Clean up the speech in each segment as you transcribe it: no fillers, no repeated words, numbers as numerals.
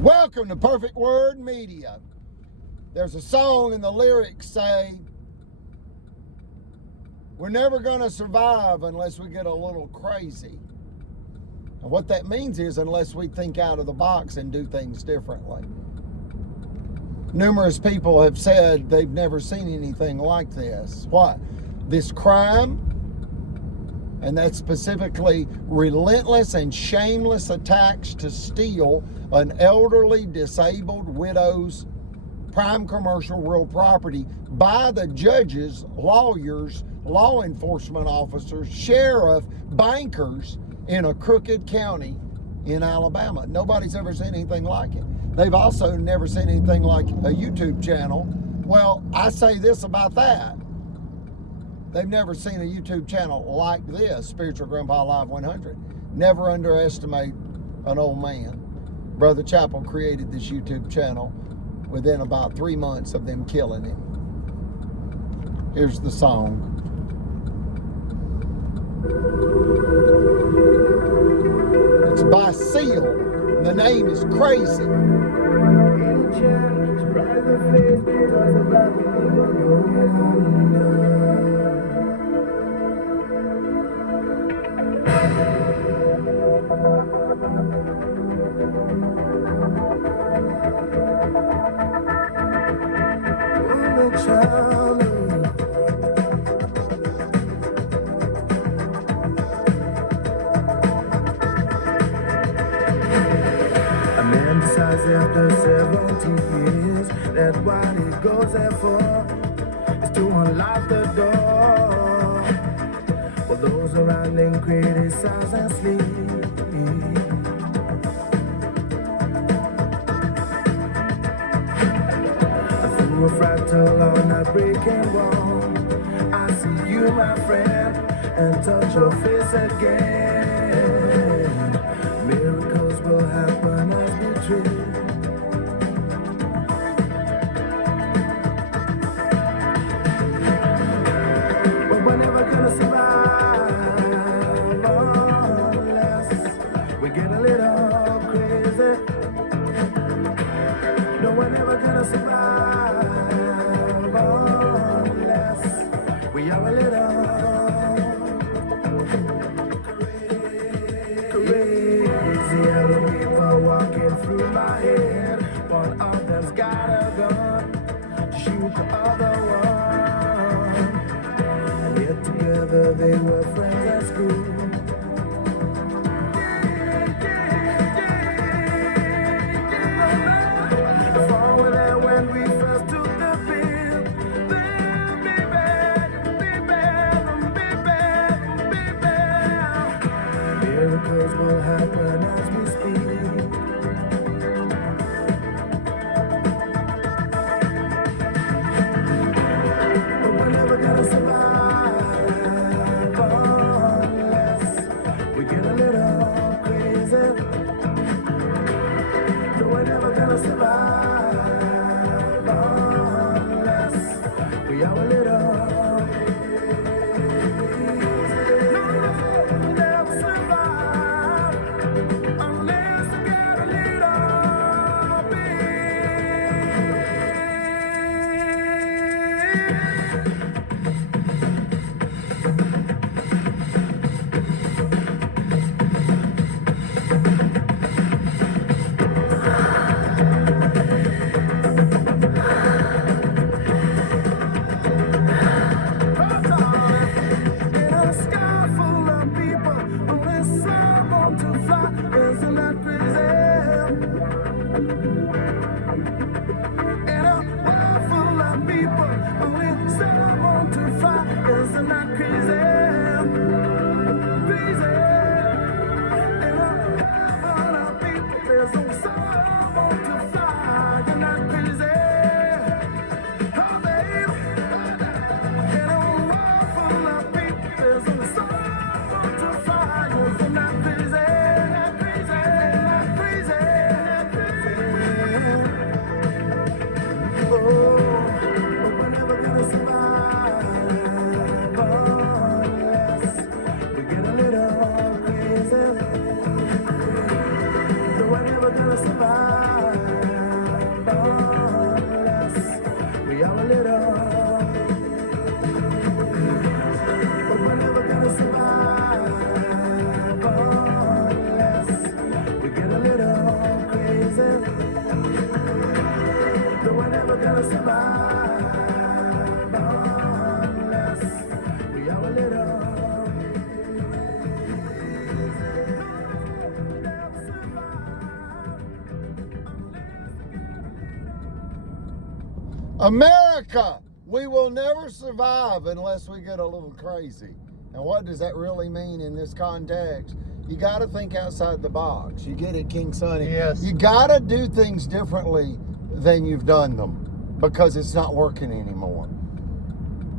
Welcome to Perfect Word Media. There's a song and the lyrics say, we're never going to survive unless we get a little crazy. And what that means is unless we think out of the box and do things differently. Numerous people have said they've never seen anything like this. What? This crime, and that's specifically relentless and shameless attacks to steal an elderly, disabled widow's prime commercial real property by the judges, lawyers, law enforcement officers, sheriff, bankers in a crooked county in Alabama. Nobody's ever seen anything like it. They've also never seen anything like a YouTube channel. Well, I say this about that. They've never seen a YouTube channel like this, Spiritual Grandpa Live 100. Never underestimate an old man. Brother Chappell created this YouTube channel within about 3 months of them killing him. Here's the song. It's by Seal. The name is Crazy. After 17 years, that what he goes there for is to unlock the door. While those around him criticize and sleep. Through a fractal on a breaking wall, I see you, my friend, and touch your face again. Miracles will happen as we dream. They were friends at school. Far away there when we first took the field. Then be bad. Miracles will happen as we speak. But we're never gonna survive. never gonna survive. America, we will never survive unless we get a little crazy. And what does that really mean in this context? You got to think outside the box. You get it, King Sonny? Yes. You got to do things differently than you've done them because it's not working anymore.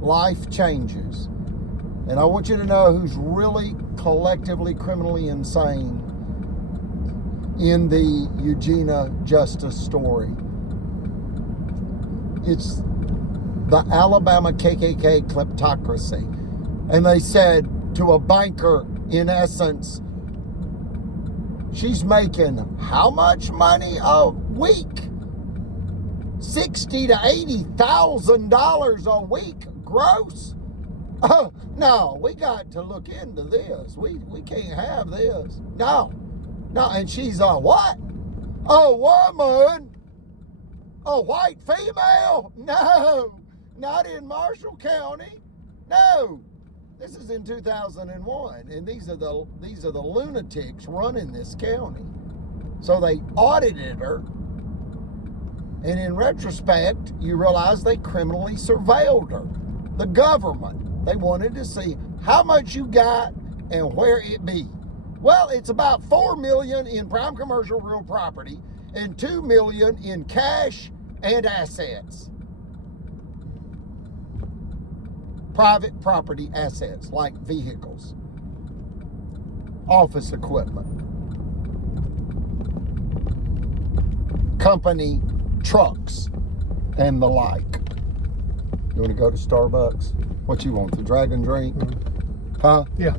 Life changes. And I want you to know who's really collectively criminally insane in the Eugenia Justice story. It's the Alabama KKK kleptocracy. And they said to a banker, in essence, she's making how much money a week? $60,000 to $80,000 a week gross. Oh, no, we got to look into this. We can't have this. No. And she's a what? A woman. A white female? No. Not in Marshall County. No. This is in 2001, and these are the lunatics running this county. So they audited her, and in retrospect, you realize they criminally surveilled her. The government, they wanted to see how much you got and where it be. Well, it's about $4 million in prime commercial real property and $2 million in cash and assets. Private property assets like vehicles, office equipment, company trucks, and the like. You want to go to Starbucks? What you want, the dragon drink? Mm-hmm. Huh? Yeah.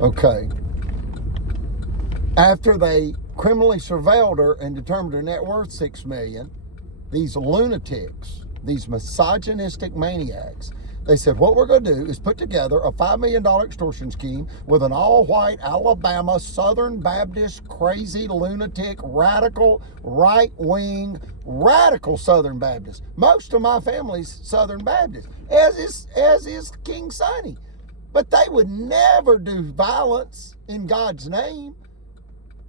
Okay. After they criminally surveilled her and determined her net worth $6 million, these lunatics, these misogynistic maniacs, they said, what we're going to do is put together a $5 million extortion scheme with an all-white Alabama Southern Baptist crazy lunatic radical right-wing radical Southern Baptist. Most of my family's Southern Baptist, as is King Sonny. But they would never do violence in God's name.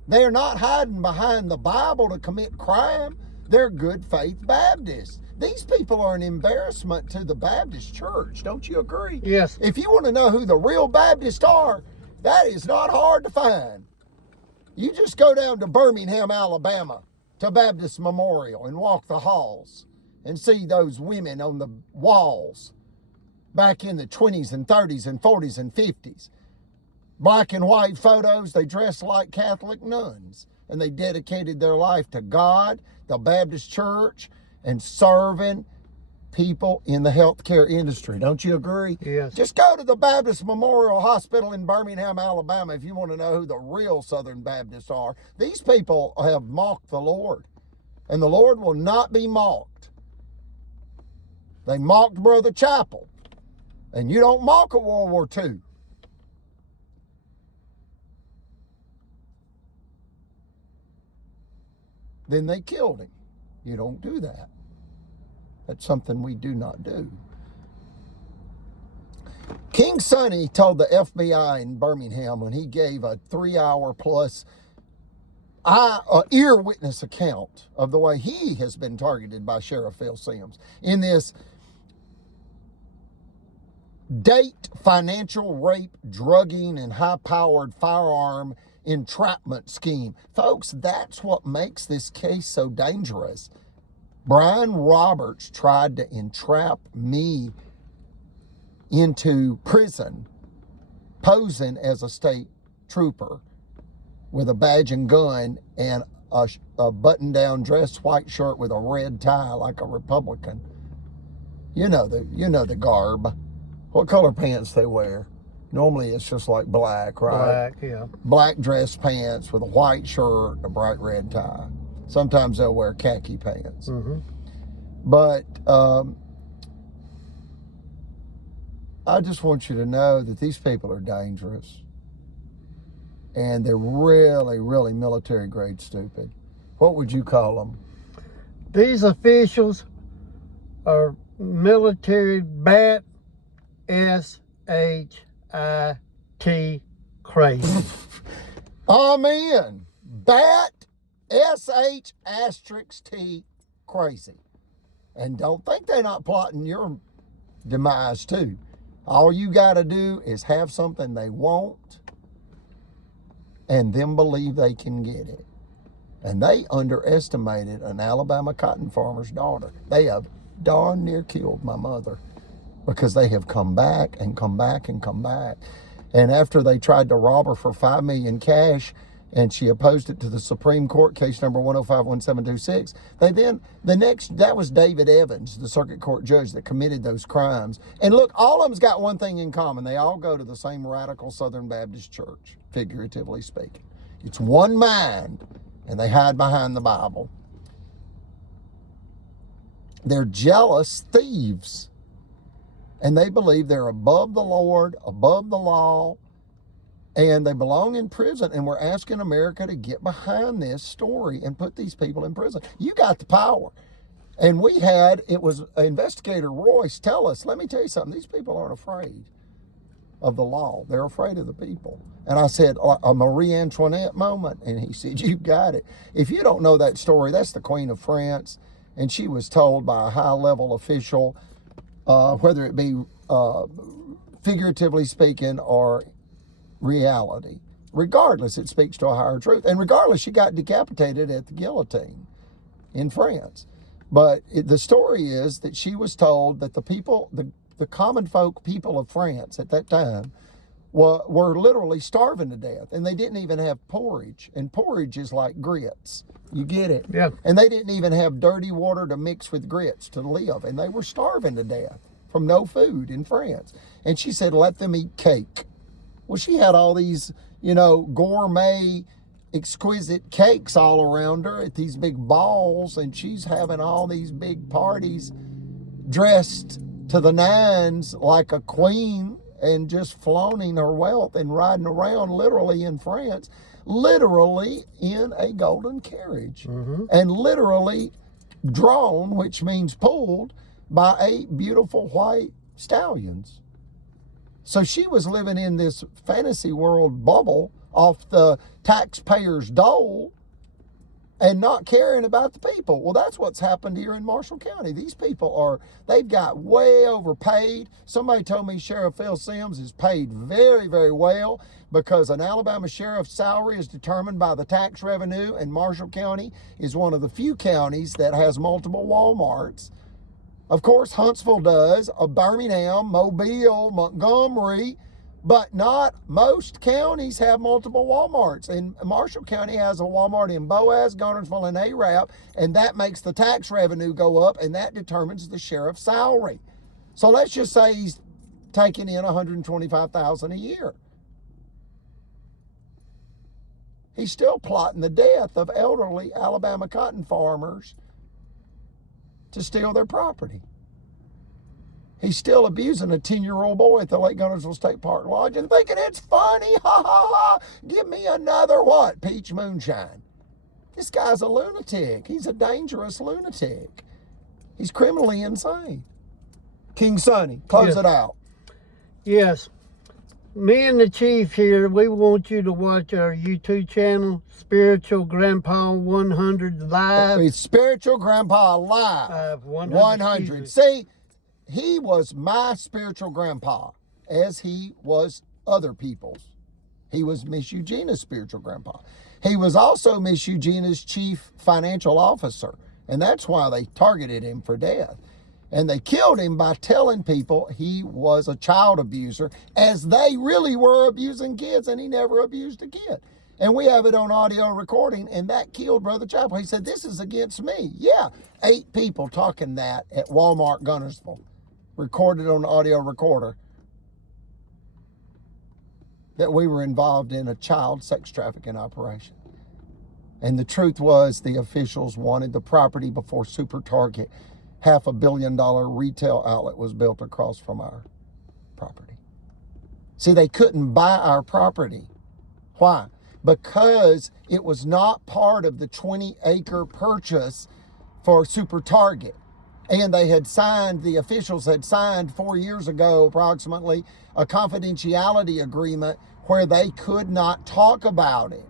They are not hiding behind the Bible to commit crime. They're good faith Baptists. These people are an embarrassment to the Baptist church. Don't you agree? Yes. If you want to know who the real Baptists are, that is not hard to find. You just go down to Birmingham, Alabama, to Baptist Memorial and walk the halls and see those women on the walls back in the 20s and 30s and 40s and 50s. Black and white photos, they dressed like Catholic nuns, and they dedicated their life to God, the Baptist church, and serving people in the healthcare industry. Don't you agree? Yes. Just go to the Baptist Memorial Hospital in Birmingham, Alabama, if you want to know who the real Southern Baptists are. These people have mocked the Lord, and the Lord will not be mocked. They mocked Brother Chapel, and you don't mock a World War II. Then they killed him. You don't do that. That's something we do not do. King Sonny told the FBI in Birmingham when he gave a 3-hour plus ear witness account of the way he has been targeted by Sheriff Phil Sims in this date, financial rape, drugging, and high-powered firearm entrapment scheme. Folks, that's what makes this case so dangerous. Brian Roberts tried to entrap me into prison, posing as a state trooper with a badge and gun and a button-down dress white shirt with a red tie like a Republican. You know the garb. What color pants they wear? Normally it's just like black, right? Black, yeah. Black dress pants with a white shirt and a bright red tie. Sometimes they'll wear khaki pants. Mm-hmm. But I just want you to know that these people are dangerous. And they're really, really military grade stupid. What would you call them? These officials are military bat SHIT crazy. Amen. Bat SHT crazy. And don't think they're not plotting your demise too. All you got to do is have something they want and them believe they can get it. And they underestimated an Alabama cotton farmer's daughter. They have darn near killed my mother because they have come back and come back and come back. And after they tried to rob her for $5 million cash, and she opposed it to the Supreme Court, case number 1051726. That was David Evans, the circuit court judge that committed those crimes. And look, all of them's got one thing in common. They all go to the same radical Southern Baptist church, figuratively speaking. It's one mind, and they hide behind the Bible. They're jealous thieves, and they believe they're above the Lord, above the law, and they belong in prison, and we're asking America to get behind this story and put these people in prison. You got the power. And it was Investigator Royce tell us, let me tell you something, these people aren't afraid of the law. They're afraid of the people. And I said, a Marie Antoinette moment, and he said, you got it. If you don't know that story, that's the Queen of France, and she was told by a high-level official, whether it be figuratively speaking or reality. Regardless, it speaks to a higher truth. And regardless, she got decapitated at the guillotine in France. But the story is that she was told that the people, the common folk people of France at that time were literally starving to death. And they didn't even have porridge. And porridge is like grits. You get it? Yeah. And they didn't even have dirty water to mix with grits to live. And they were starving to death from no food in France. And she said, let them eat cake. Well, she had all these, gourmet, exquisite cakes all around her at these big balls, and she's having all these big parties dressed to the nines like a queen and just flaunting her wealth and riding around literally in France, literally in a golden carriage, and literally drawn, which means pulled, by 8 beautiful white stallions. So she was living in this fantasy world bubble off the taxpayer's dole and not caring about the people. Well, that's what's happened here in Marshall County. These people they've got way overpaid. Somebody told me Sheriff Phil Sims is paid very, very well because an Alabama sheriff's salary is determined by the tax revenue, and Marshall County is one of the few counties that has multiple Walmarts. Of course, Huntsville does, Birmingham, Mobile, Montgomery, but not most counties have multiple Walmarts. And Marshall County has a Walmart in Boaz, Garnersville, and Arap, and that makes the tax revenue go up, and that determines the sheriff's salary. So let's just say he's taking in $125,000 a year. He's still plotting the death of elderly Alabama cotton farmers to steal their property. He's still abusing a 10-year-old boy at the Lake Gunnersville State Park Lodge and thinking it's funny, ha ha ha, give me another what? Peach moonshine. This guy's a lunatic. He's a dangerous lunatic. He's criminally insane. King Sonny, close it out. Yes. Me and the Chief here, we want you to watch our YouTube channel, Spiritual Grandpa 100 Live. It's Spiritual Grandpa Live. 100. See, he was my spiritual grandpa, as he was other people's. He was Miss Eugenia's spiritual grandpa. He was also Miss Eugenia's chief financial officer, and that's why they targeted him for death. And they killed him by telling people he was a child abuser, as they really were abusing kids, and he never abused a kid. And we have it on audio recording, and that killed Brother Chapel. He said, this is against me. Yeah, 8 people talking that at Walmart Gunnersville, recorded on audio recorder, that we were involved in a child sex trafficking operation. And the truth was the officials wanted the property before Super Target, $500 million retail outlet, was built across from our property. See, they couldn't buy our property. Why? Because it was not part of the 20-acre purchase for Super Target. And the officials had signed 4 years ago, approximately, a confidentiality agreement where they could not talk about it.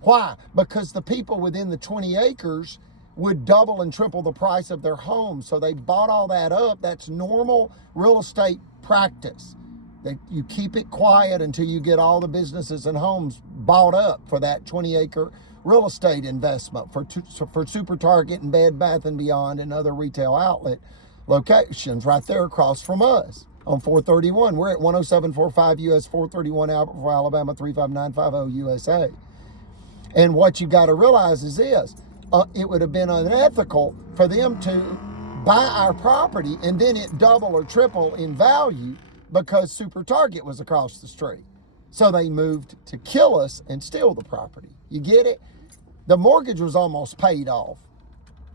Why? Because the people within the 20 acres would double and triple the price of their home. So they bought all that up. That's normal real estate practice. That you keep it quiet until you get all the businesses and homes bought up for that 20-acre real estate investment for Super Target and Bed Bath & Beyond and other retail outlet locations right there across from us on 431. We're at 10745 US 431 Albertville, Alabama 35950 USA. And what you got to realize is this. It would have been unethical for them to buy our property and then it double or triple in value because Super Target was across the street. So they moved to kill us and steal the property. You get it? The mortgage was almost paid off.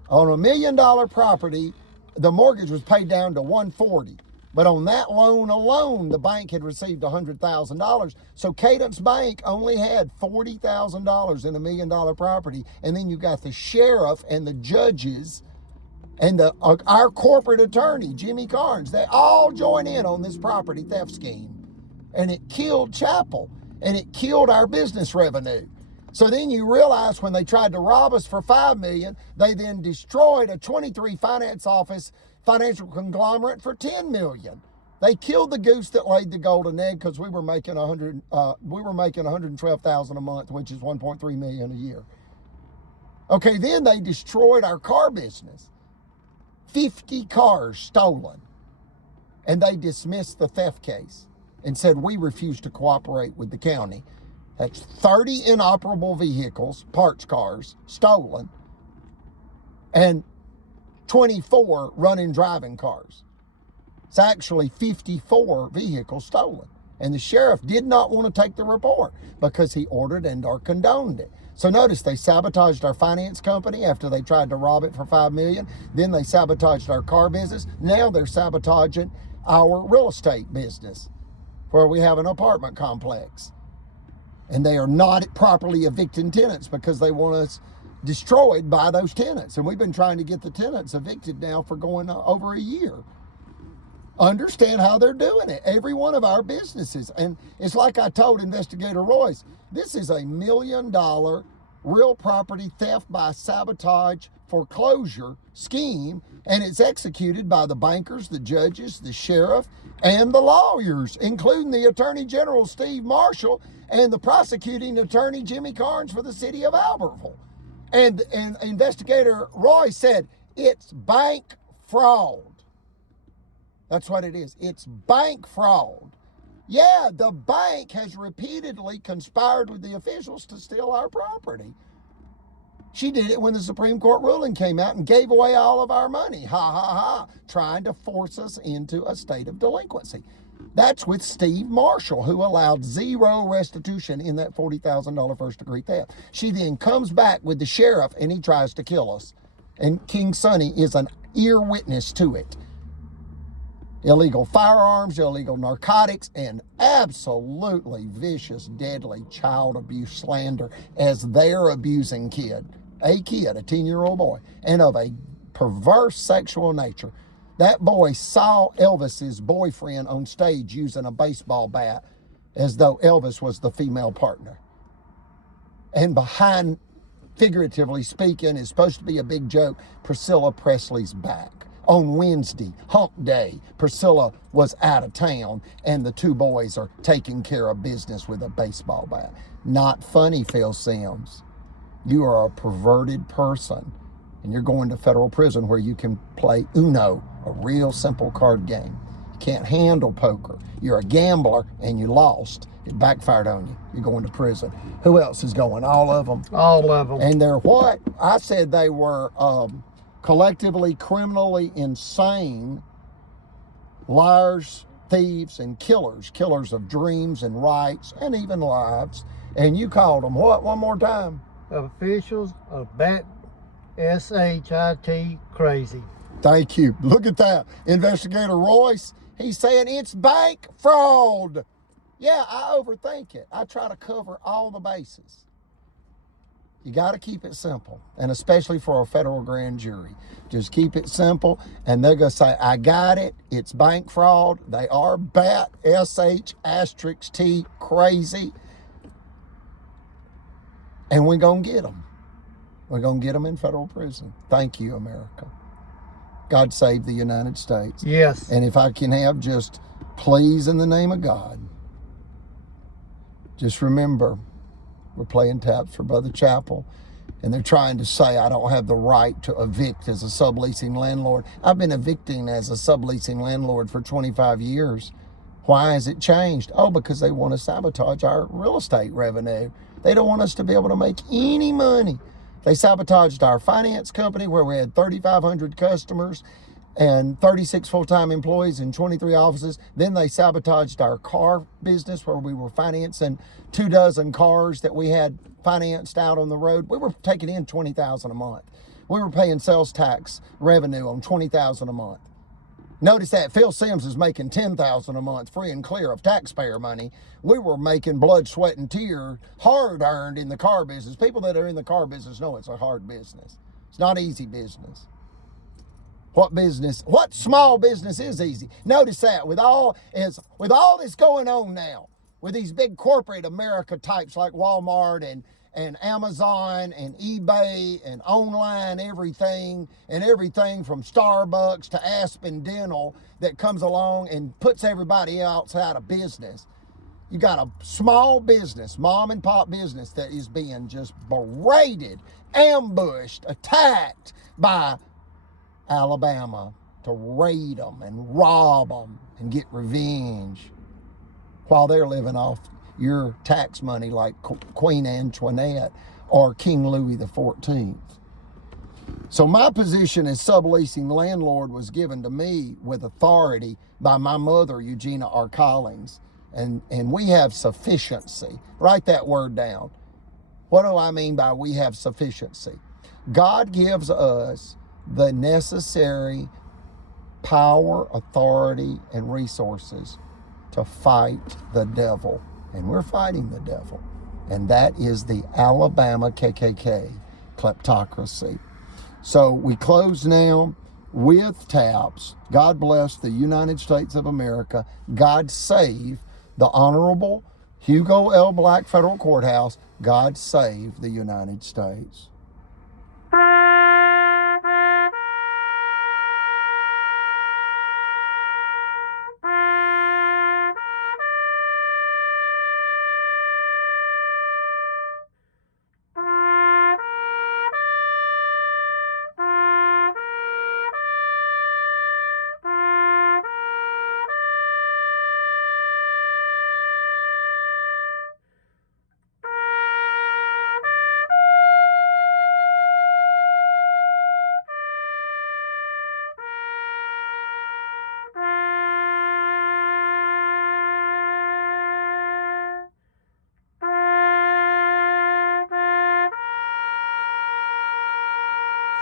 On $1 million property, the mortgage was paid down to $140,000. But on that loan alone, the bank had received $100,000. So Cadence Bank only had $40,000 in $1 million property. And then you got the sheriff and the judges and our corporate attorney, Jimmy Carnes. They all join in on this property theft scheme. And it killed Chapel. And it killed our business revenue. So then you realize when they tried to rob us for $5 million, they then destroyed a 23 finance office financial conglomerate for $10 million. They killed the goose that laid the golden egg because we were making $112,000 a month, which is $1.3 million a year. Okay, then they destroyed our car business. 50 cars stolen. And they dismissed the theft case and said we refuse to cooperate with the county. That's 30 inoperable vehicles, parts cars, stolen, and 24 running driving cars. It's actually 54 vehicles stolen. And the sheriff did not want to take the report because he ordered and or condoned it. So notice they sabotaged our finance company after they tried to rob it for $5 million. Then they sabotaged our car business. Now they're sabotaging our real estate business where we have an apartment complex. And they are not properly evicting tenants because they want us destroyed by those tenants. And we've been trying to get the tenants evicted now for going over a year. Understand how they're doing it. Every one of our businesses. And it's like I told Investigator Royce, this is $1 million real property theft by sabotage foreclosure scheme. And it's executed by the bankers, the judges, the sheriff, and the lawyers, including the Attorney General, Steve Marshall, and the prosecuting attorney, Jimmy Carnes, for the city of Albertville. And Investigator Roy said, it's bank fraud. That's what it is. It's bank fraud. Yeah, the bank has repeatedly conspired with the officials to steal our property. She did it when the Supreme Court ruling came out and gave away all of our money. Ha, ha, ha. Trying to force us into a state of delinquency. That's with Steve Marshall, who allowed zero restitution in that $40,000 first-degree theft. She then comes back with the sheriff, and he tries to kill us. And King Sonny is an ear witness to it. Illegal firearms, illegal narcotics, and absolutely vicious, deadly child abuse slander as they're abusing a 10-year-old boy, and of a perverse sexual nature. That boy saw Elvis's boyfriend on stage using a baseball bat as though Elvis was the female partner. And behind, figuratively speaking, is supposed to be a big joke, Priscilla Presley's back. On Wednesday, hump day, Priscilla was out of town and the two boys are taking care of business with a baseball bat. Not funny, Phil Sims. You are a perverted person and you're going to federal prison where you can play Uno, a real simple card game. You can't handle poker. You're a gambler and you lost. It backfired on you. You're going to prison. Who else is going? All of them? All of them. And they're what? I said they were collectively criminally insane liars, thieves, and killers. Killers of dreams and rights and even lives. And you called them what? One more time. Officials of bat S-H-I-T crazy. Thank you. Look at that. Investigator Royce, he's saying it's bank fraud. Yeah, I overthink it. I try to cover all the bases. You got to keep it simple, and especially for a federal grand jury. Just keep it simple, and they're going to say, I got it. It's bank fraud. They are bat, S-H*T, crazy. And we're going to get them. We're going to get them in federal prison. Thank you, America. God save the United States. Yes. And if I can have just, please, in the name of God, just remember, we're playing taps for Brother Chapel, and they're trying to say I don't have the right to evict as a subleasing landlord. I've been evicting as a subleasing landlord for 25 years. Why has it changed? Oh, because they want to sabotage our real estate revenue. They don't want us to be able to make any money. They sabotaged our finance company where we had 3,500 customers and 36 full-time employees in 23 offices. Then they sabotaged our car business where we were financing 24 cars that we had financed out on the road. We were taking in $20,000 a month. We were paying sales tax revenue on $20,000 a month. Notice that Phil Sims is making $10,000 a month free and clear of taxpayer money. We were making blood, sweat, and tears, hard earned in the car business. People that are in the car business know it's a hard business. It's not easy business. What small business is easy? Notice that with all this going on now, with these big corporate America types like Walmart and Amazon and eBay and online everything from Starbucks to Aspen Dental that comes along and puts everybody else out of business. You got a small business, mom and pop business that is being just berated, ambushed, attacked by Alabama to raid them and rob them and get revenge while they're living off your tax money like Queen Antoinette or King Louis XIV. So my position as subleasing landlord was given to me with authority by my mother, Eugenia R. Collins. And we have sufficiency. Write that word down. What do I mean by we have sufficiency? God gives us the necessary power, authority, and resources to fight the devil. And we're fighting the devil. And that is the Alabama KKK kleptocracy. So we close now with taps. God bless the United States of America. God save the Honorable Hugo L. Black Federal Courthouse. God save the United States.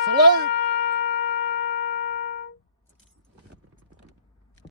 Salute!